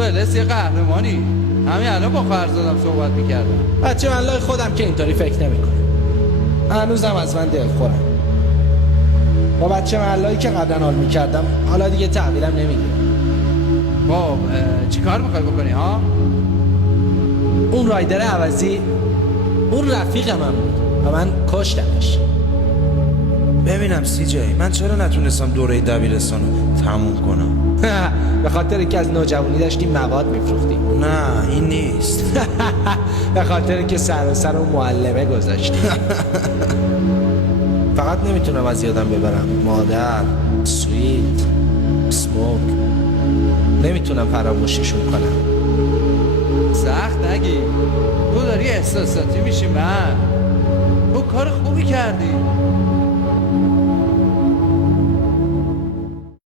الس یه قهرمانی. همین الان با فرزادم صحبت میکردم. بچه من لای خودم که اینطوری فکر نمیکنم. هنوزم از من دلخورم. با بچه محلایی که قبلا حال میکردم حالا دیگه تحویلم نمیگیرم. خب چی کار میخوای بکنی ها؟ اون رایدر عوضی اون رفیقم هم بود و من کشتمش. ببینم سی جی، من چرا نتونستم دوره دبیرستان رو تموم کنم؟ به خاطر اینکه از نوجوانی داشتیم مواد میفروختیم. نه این نیست. به خاطر اینکه سر اون معلمه گذاشتیم. فقط نمیتونم از یادم ببرم مادر، سویت، سموک. نمیتونم فراموششون کنم. سخت نگی، تو داری احساساتی میشی. من تو کار خوبی کردی.